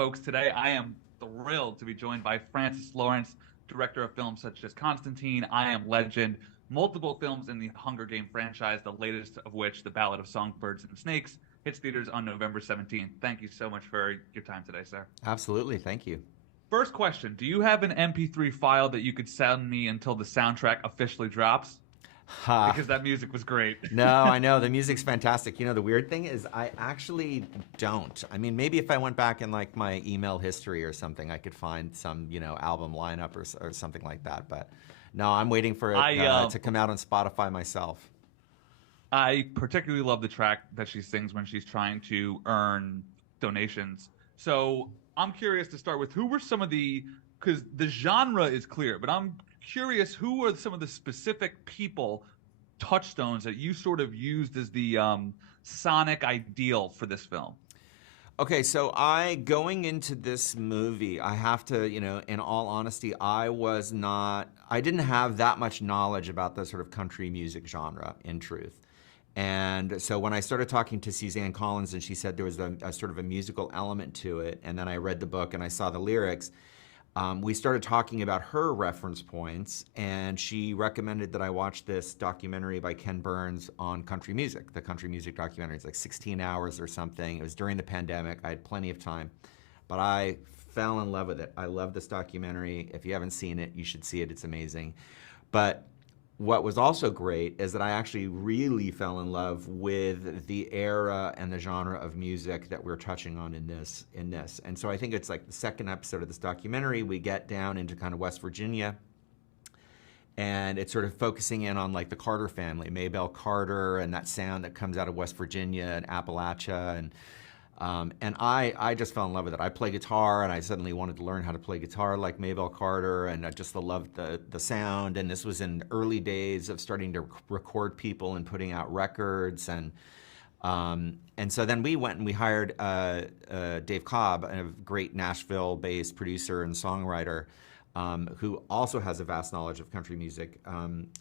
Folks. Today, I am thrilled to be joined by Francis Lawrence, director of films such as Constantine, I Am Legend, multiple films in the Hunger Game franchise, the latest of which, The Ballad of Songbirds and Snakes, hits theaters on November 17th. Thank you so much for your time today, sir. Absolutely, thank you. First question. Do you have an MP3 file that you could send me until the soundtrack officially drops? Ha. Because that music was great. No, I know the music's fantastic. You know, the weird thing is I actually don't. I mean, maybe if I went back in like my email history or something, I could find some, album lineup or something like that. But no, I'm waiting for it to come out on Spotify myself. I particularly love the track that she sings when she's trying to earn donations. So I'm curious to start with who were some of because the genre is clear, but I'm curious who are some of the specific people, touchstones that you sort of used as the sonic ideal for this film? Okay, so going into this movie, I have to, in all honesty, I didn't have that much knowledge about the sort of country music genre, in truth. And so when I started talking to Suzanne Collins and she said there was a sort of a musical element to it, and then I read the book and I saw the lyrics, we started talking about her reference points, and she recommended that I watch this documentary by Ken Burns on country music, the country music documentary. It's like 16 hours or something. It was during the pandemic. I had plenty of time, but I fell in love with it. I love this documentary. If you haven't seen it, you should see it. It's amazing. But what was also great is that I actually really fell in love with the era and the genre of music that we're touching on in this. And so I think it's like the second episode of this documentary, we get down into kind of West Virginia, and it's sort of focusing in on like the Carter family, Maybelle Carter, and that sound that comes out of West Virginia and Appalachia. And I just fell in love with it. I play guitar, and I suddenly wanted to learn how to play guitar like Maybelle Carter, and I just loved the sound. And this was in early days of starting to record people and putting out records. And so then we went and we hired Dave Cobb, a great Nashville-based producer and songwriter, who also has a vast knowledge of country music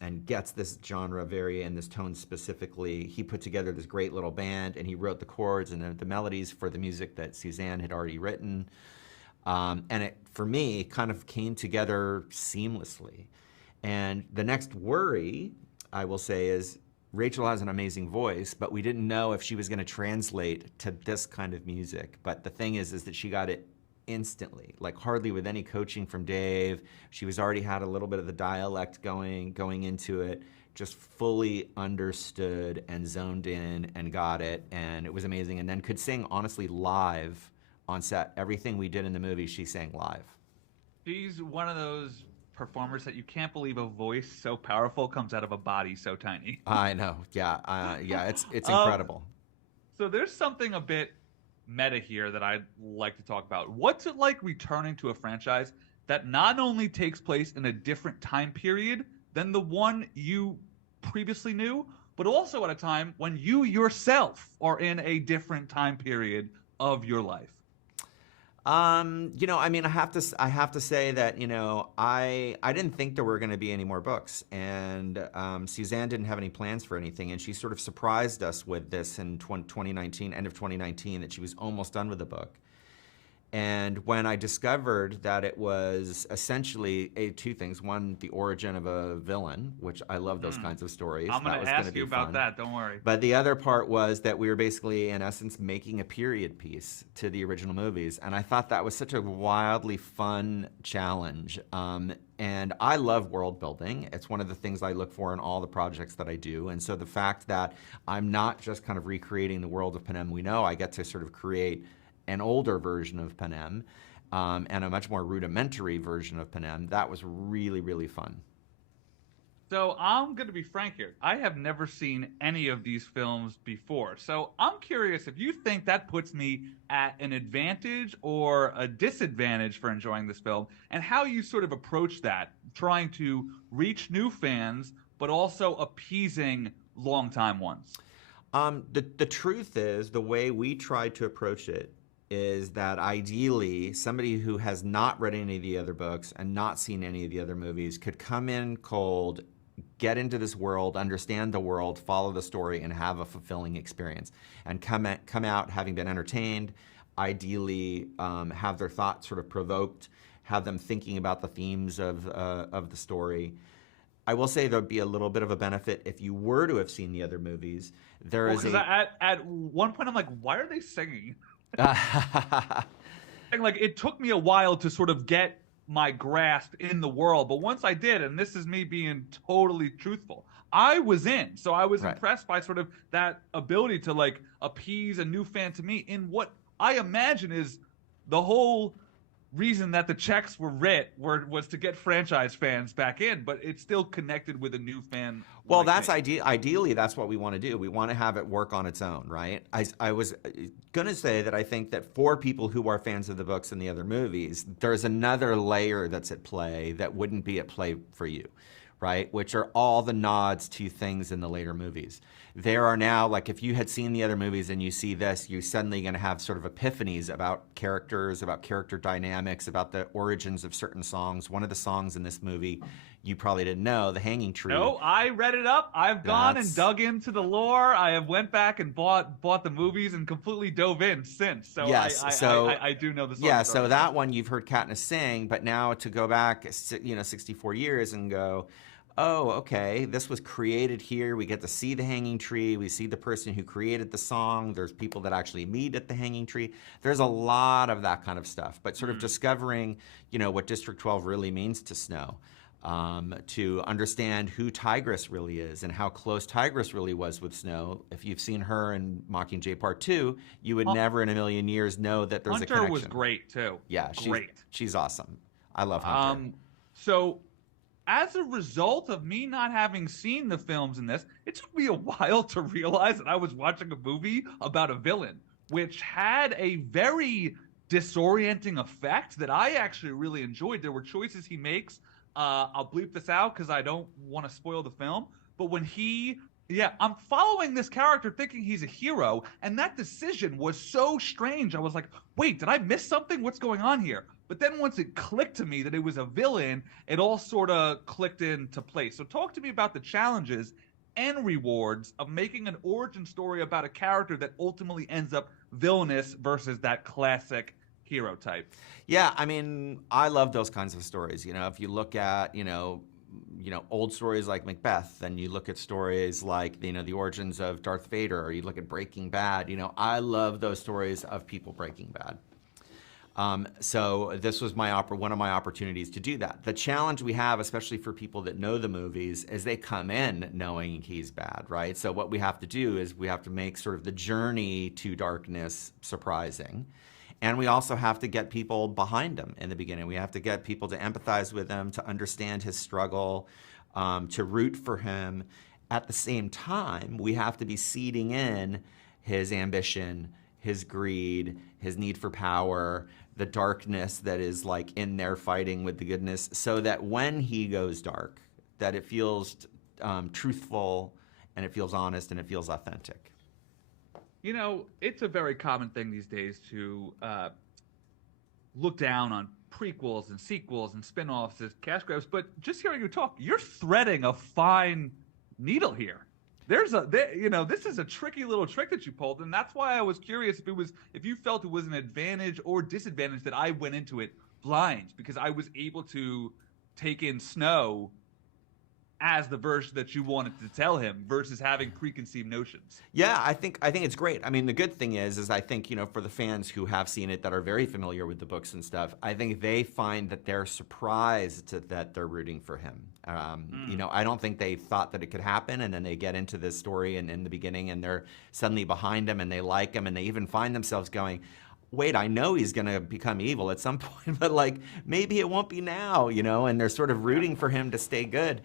and gets this genre and this tone specifically. He put together this great little band, and he wrote the chords and the melodies for the music that Suzanne had already written. And it, for me, kind of came together seamlessly. And the next worry, I will say, is Rachel has an amazing voice, but we didn't know if she was going to translate to this kind of music. But the thing is that she got it instantly, like hardly with any coaching from Dave. She was already had a little bit of the dialect going into it, just fully understood and zoned in and got it, and it was amazing. And then could sing, honestly, live on set. Everything we did in the movie, she sang live. She's one of those performers that you can't believe a voice so powerful comes out of a body so tiny. I know, yeah, it's incredible. So there's something a bit meta here that I'd like to talk about. What's it like returning to a franchise that not only takes place in a different time period than the one you previously knew, but also at a time when you yourself are in a different time period of your life? I mean, I have to say that, I didn't think there were going to be any more books, and Suzanne didn't have any plans for anything, and she sort of surprised us with this in 2019, end of 2019, that she was almost done with the book. And when I discovered that it was essentially two things. One, the origin of a villain, which I love those kinds of stories. I'm going to ask you about that, don't worry. But the other part was that we were basically, in essence, making a period piece to the original movies. And I thought that was such a wildly fun challenge. And I love world building. It's one of the things I look for in all the projects that I do. And so the fact that I'm not just kind of recreating the world of Panem we know, I get to sort of create an older version of Panem, and a much more rudimentary version of Panem. That was really, really fun. So I'm going to be frank here. I have never seen any of these films before. So I'm curious if you think that puts me at an advantage or a disadvantage for enjoying this film, and how you sort of approach that, trying to reach new fans, but also appeasing longtime ones. The truth is, the way we tried to approach it is that ideally somebody who has not read any of the other books and not seen any of the other movies could come in cold, get into this world, understand the world, follow the story, and have a fulfilling experience, and come out having been entertained, ideally have their thoughts sort of provoked, have them thinking about the themes of the story. I will say there'd be a little bit of a benefit if you were to have seen the other movies. There Well, is because a at one point I'm like, why are they singing? And like it took me a while to sort of get my grasp in the world, but once I did, and this is me being totally truthful, I was in. So I was right. impressed by sort of that ability to like appease a new fan to me in what I imagine is the whole reason that the checks were writ was to get franchise fans back in, but it's still connected with a new fan Well, like that's me. ideally that's what we want to do. We want to have it work on its own, right? I was going to say that I think that for people who are fans of the books and the other movies, there's another layer that's at play that wouldn't be at play for you, right? Which are all the nods to things in the later movies. There are now, like, if you had seen the other movies and you see this, you're suddenly going to have sort of epiphanies about characters, about character dynamics, about the origins of certain songs. One of the songs in this movie you probably didn't know, The Hanging Tree. No, I read it up. I've gone and dug into the lore. I have went back and bought the movies and completely dove in since. So yes, I do know the song. Yeah, so that one you've heard Katniss sing, but now to go back, 64 years and go, oh, okay, this was created here. We get to see the Hanging Tree. We see the person who created the song. There's people that actually meet at the Hanging Tree. There's a lot of that kind of stuff, but sort of discovering, what District 12 really means to Snow. To understand who Tigress really is and how close Tigress really was with Snow. If you've seen her in Mockingjay Part 2, you would never in a million years know that there's a connection. Hunter was great, too. Yeah, she's awesome. I love Hunter. So, as a result of me not having seen the films in this, it took me a while to realize that I was watching a movie about a villain, which had a very disorienting effect that I actually really enjoyed. There were choices he makes. I'll bleep this out because I don't want to spoil the film. But when I'm following this character thinking he's a hero, and that decision was so strange. I was like, wait, did I miss something? What's going on here? But then once it clicked to me that it was a villain, it all sort of clicked into place. So talk to me about the challenges and rewards of making an origin story about a character that ultimately ends up villainous versus that classic hero type. Yeah, I mean, I love those kinds of stories. If you look at, old stories like Macbeth, and you look at stories like, the origins of Darth Vader, or you look at Breaking Bad, I love those stories of people breaking bad. So this was one of my opportunities to do that. The challenge we have, especially for people that know the movies, is they come in knowing he's bad, right? So what we have to do is we have to make sort of the journey to darkness surprising. And we also have to get people behind him in the beginning. We have to get people to empathize with him, to understand his struggle, to root for him. At the same time, we have to be seeding in his ambition, his greed, his need for power, the darkness that is like in there fighting with the goodness, so that when he goes dark, that it feels truthful, and it feels honest, and it feels authentic. It's a very common thing these days to look down on prequels and sequels and spin-offs as cash grabs, but just hearing you talk, you're threading a fine needle here. This is a tricky little trick that you pulled, and that's why I was curious if you felt it was an advantage or disadvantage that I went into it blind, because I was able to take in Snow as the version that you wanted to tell him versus having preconceived notions. Yeah, I think it's great. I mean, the good thing is I think, for the fans who have seen it that are very familiar with the books and stuff, I think they find that they're surprised that they're rooting for him. I don't think they thought that it could happen, and then they get into this story and in the beginning and they're suddenly behind him and they like him, and they even find themselves going, wait, I know he's going to become evil at some point, but like maybe it won't be now, and they're sort of rooting for him to stay good.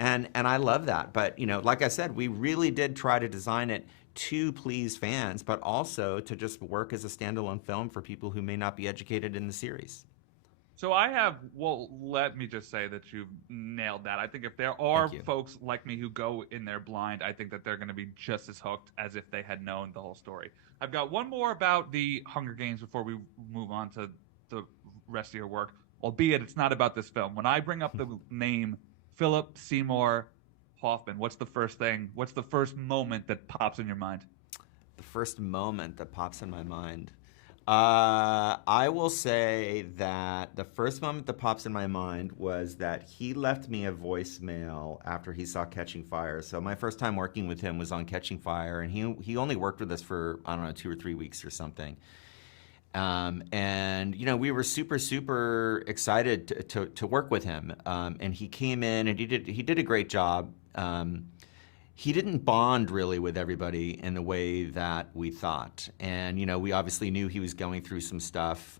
And I love that. But, like I said, we really did try to design it to please fans, but also to just work as a standalone film for people who may not be educated in the series. So let me just say that you've nailed that. I think if there are folks like me who go in there blind, I think that they're going to be just as hooked as if they had known the whole story. I've got one more about the Hunger Games before we move on to the rest of your work, albeit it's not about this film. When I bring up the name Philip Seymour Hoffman, what's the first moment that pops in your mind? The first moment that pops in my mind. I will say that the first moment that pops in my mind was that he left me a voicemail after he saw Catching Fire. So my first time working with him was on Catching Fire, and he only worked with us for, I don't know, 2 or 3 weeks or something. And we were super excited to work with him. And he came in and he did a great job. He didn't bond really with everybody in the way that we thought. And, we obviously knew he was going through some stuff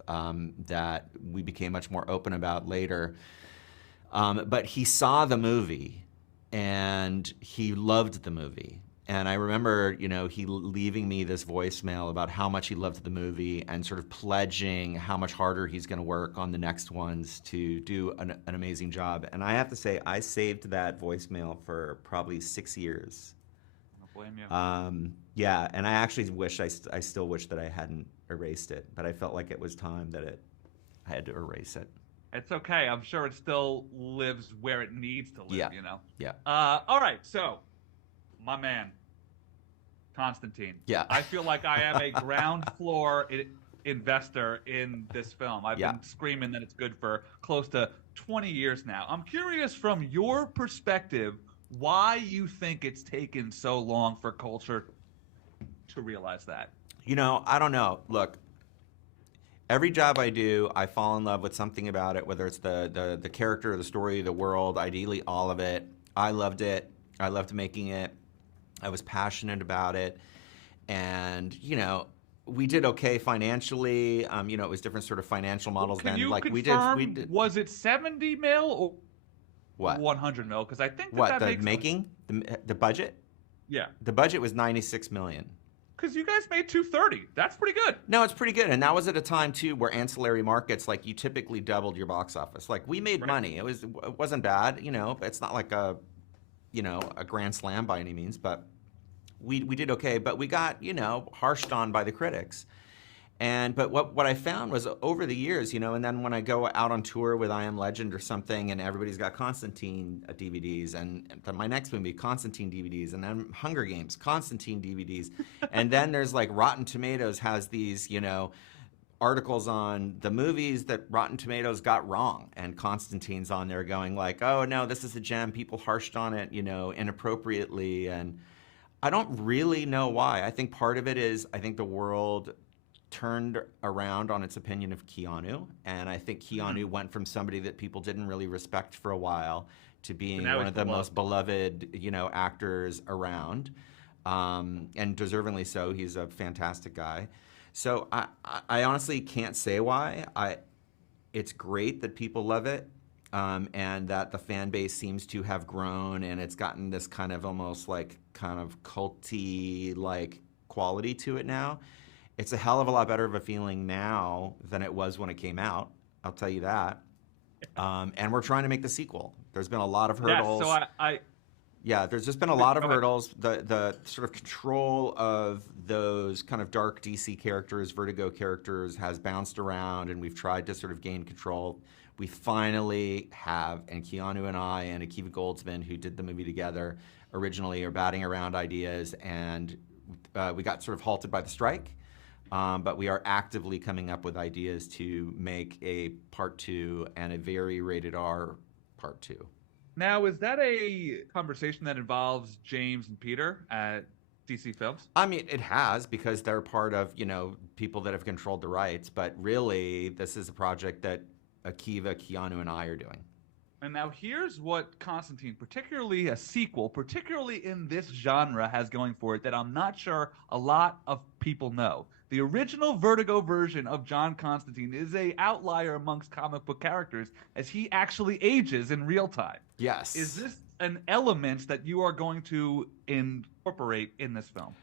that we became much more open about later. But he saw the movie and he loved the movie. And I remember, he leaving me this voicemail about how much he loved the movie and sort of pledging how much harder he's going to work on the next ones to do an amazing job. And I have to say, I saved that voicemail for probably 6 years. I don't blame you. Yeah, and I actually wish, I still wish that I hadn't erased it, but I felt like it was time that I had to erase it. It's okay. I'm sure it still lives where it needs to live, Yeah. All right, so, my man, Constantine. Yeah. I feel like I am a ground floor investor in this film. I've been screaming that it's good for close to 20 years now. I'm curious from your perspective why you think it's taken so long for culture to realize that. I don't know. Look, every job I do, I fall in love with something about it, whether it's the character, the story, the world, ideally all of it. I loved it. I loved making it. I was passionate about it, and we did okay financially. It was different sort of financial models then. Can you like confirm, we did. Was it 70 mil or what? 100 mil? Because I think that the makes making the budget. Yeah, the budget was $96 million. Because you guys made 230. That's pretty good. No, it's pretty good, and that was at a time too where ancillary markets, like, you typically doubled your box office. Like, we made money. It wasn't bad. It's not like a grand slam by any means, but we did okay. But we got, harshed on by the critics. But what I found was over the years, and then when I go out on tour with I Am Legend or something, and everybody's got Constantine DVDs, and then my next movie, Constantine DVDs, and then Hunger Games, Constantine DVDs, and then there's like Rotten Tomatoes has these, articles on the movies that Rotten Tomatoes got wrong, and Constantine's on there going like, oh no, this is a gem, people harshed on it, inappropriately, and I don't really know why. I think part of it is, I think the world turned around on its opinion of Keanu, and I think Keanu went from somebody that people didn't really respect for a while to being one of the most beloved, actors around, and deservingly so. He's a fantastic guy. So I honestly can't say why. It's great that people love it, and that the fan base seems to have grown, and it's gotten this kind of almost like kind of culty like quality to it now. It's a hell of a lot better of a feeling now than it was when it came out. I'll tell you that. And we're trying to make the sequel. There's been a lot of hurdles. Yeah, so Yeah, there's just been a lot of hurdles. The sort of control of those kind of dark DC characters, Vertigo characters, has bounced around, and we've tried to sort of gain control. We finally have, and Keanu and I and Akiva Goldsman, who did the movie together originally, are batting around ideas, and we got sort of halted by the strike. But we are actively coming up with ideas to make a part 2 and a very rated R part 2. Now, is that a conversation that involves James and Peter at DC Films? I mean, it has, because they're part of, people that have controlled the rights. But really, this is a project that Akiva, Keanu, and I are doing. And now here's what Constantine, particularly a sequel, particularly in this genre, has going for it that I'm not sure a lot of people know. The original Vertigo version of John Constantine is an outlier amongst comic book characters, as he actually ages in real time. Yes. Is this an element that you are going to incorporate in this film?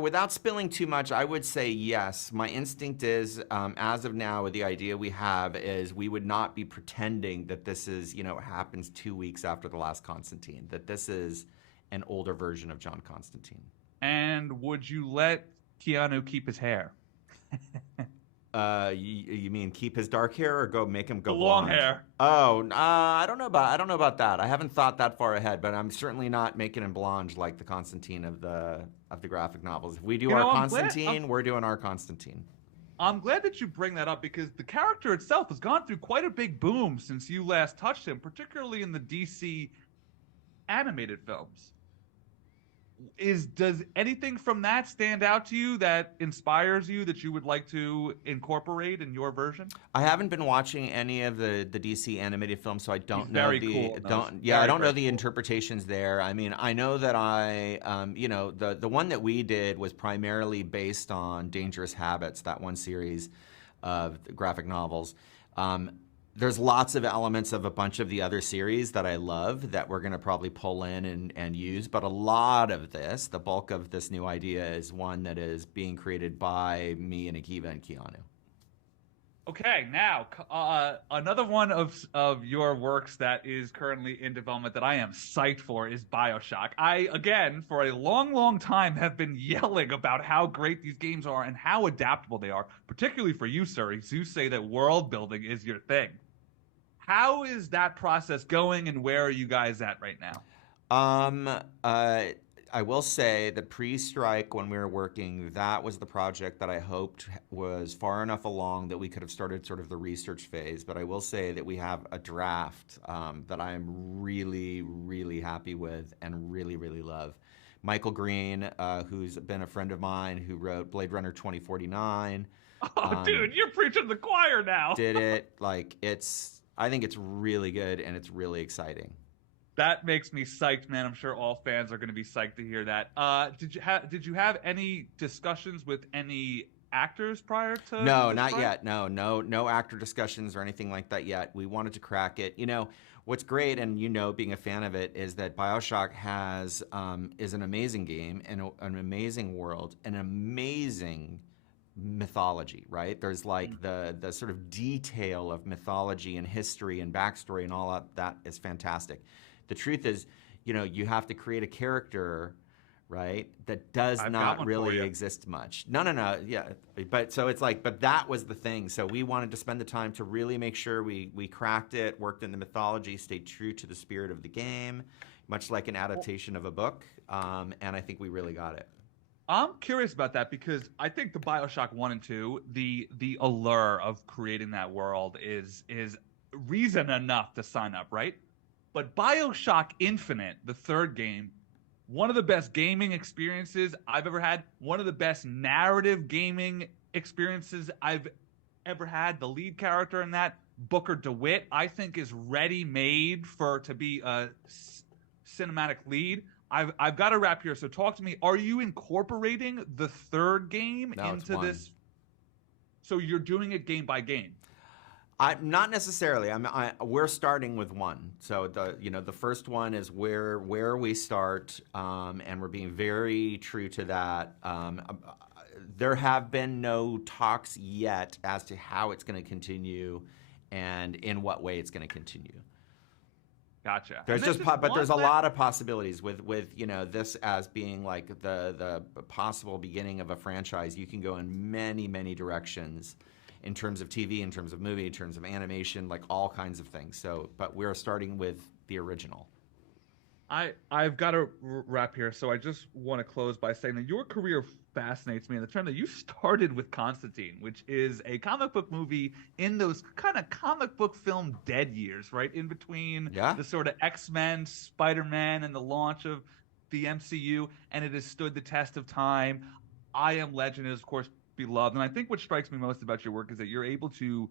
Without spilling too much, I would say yes. My instinct is, as of now, with the idea we have, is we would not be pretending that this is, happens 2 weeks after the last Constantine, that this is an older version of John Constantine. And would you let Keanu keep his hair? You mean keep his dark hair, or make him go long blonde? hair? Oh, I don't know about that. I haven't thought that far ahead, but I'm certainly not making him blonde like the Constantine of the graphic novels. If we do our Constantine, we're doing our Constantine. I'm glad that you bring that up because the character itself has gone through quite a big boom since you last touched him, particularly in the DC animated films. Does anything from that stand out to you that inspires you that you would like to incorporate in your version? I haven't been watching any of the DC animated films, so I He's don't know very the cool in those. don't yeah I Very, don't know very the cool. interpretations there. I mean, I know that the one that we did was primarily based on Dangerous Habits, that one series of graphic novels. Um, there's lots of elements of a bunch of the other series that I love that we're going to probably pull in and use. But a lot of this, the bulk of this new idea, is one that is being created by me and Akiva and Keanu. Okay, now another one of your works that is currently in development that I am psyched for is BioShock. I again, for a long, long time, have been yelling about how great these games are and how adaptable they are, particularly for you, sir. You say that world building is your thing. How is that process going, and where are you guys at right now? Um, uh, I will say that pre-strike, when we were working, that was the project that I hoped was far enough along that we could have started sort of the research phase. But I will say that we have a draft that I am really, really happy with and really, really love. Michael Green, who's been a friend of mine, who wrote Blade Runner 2049, Oh, um, dude, you're preaching to the choir now. did it. Like, I think it's really good and it's really exciting. That makes me psyched, man. I'm sure all fans are going to be psyched to hear that. Did you have any discussions with any actors prior to No, the not strike? yet. No actor discussions or anything like that yet. We wanted to crack it. You know, what's great, and being a fan of it, is that BioShock is an amazing game and an amazing world, an amazing mythology. Right? There's like the sort of detail of mythology and history and backstory and all that is fantastic. The truth is, you have to create a character, right, that does I've got not one for really you. exist much. No, yeah. But so it's like, but that was the thing. So we wanted to spend the time to really make sure we cracked it, worked in the mythology, stayed true to the spirit of the game, much like an adaptation of a book. And I think we really got it. I'm curious about that because I think the BioShock 1 and 2, the allure of creating that world is reason enough to sign up, right? But BioShock Infinite, the third game, one of the best gaming experiences I've ever had, one of the best narrative gaming experiences I've ever had. The lead character in that, Booker DeWitt, I think is ready made for to be a cinematic lead. I've got a wrap here, so talk to me. Are you incorporating the third game No, it's into one. this? So you're doing it game by game. Not necessarily. We're starting with one. So the first one is where we start, and we're being very true to that. There have been no talks yet as to how it's going to continue, and in what way it's going to continue. Gotcha. There's And then just just but one there's a last. lot of possibilities with this as being like the possible beginning of a franchise. You can go in many directions in terms of TV, in terms of movie, in terms of animation, like all kinds of things. So, but we're starting with the original. I've got to wrap here, so I just want to close by saying that your career fascinates me in the term that you started with Constantine, which is a comic book movie in those kind of comic book film dead years, right? In between Yeah. the sort of X-Men, Spider-Man, and the launch of the MCU, and it has stood the test of time. I Am Legend is, of course, beloved, and I think what strikes me most about your work is that you're able to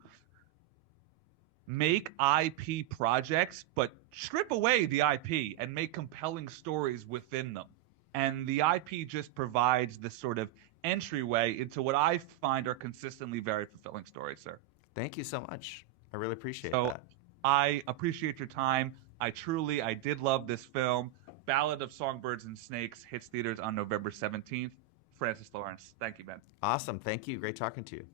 make IP projects, but strip away the IP and make compelling stories within them. And the IP just provides this sort of entryway into what I find are consistently very fulfilling stories, sir. Thank you so much. I really appreciate So that. I appreciate your time. I did love this film. Ballad of Songbirds and Snakes hits theaters on November 17th. Francis Lawrence, thank you, man. Awesome. Thank you. Great talking to you.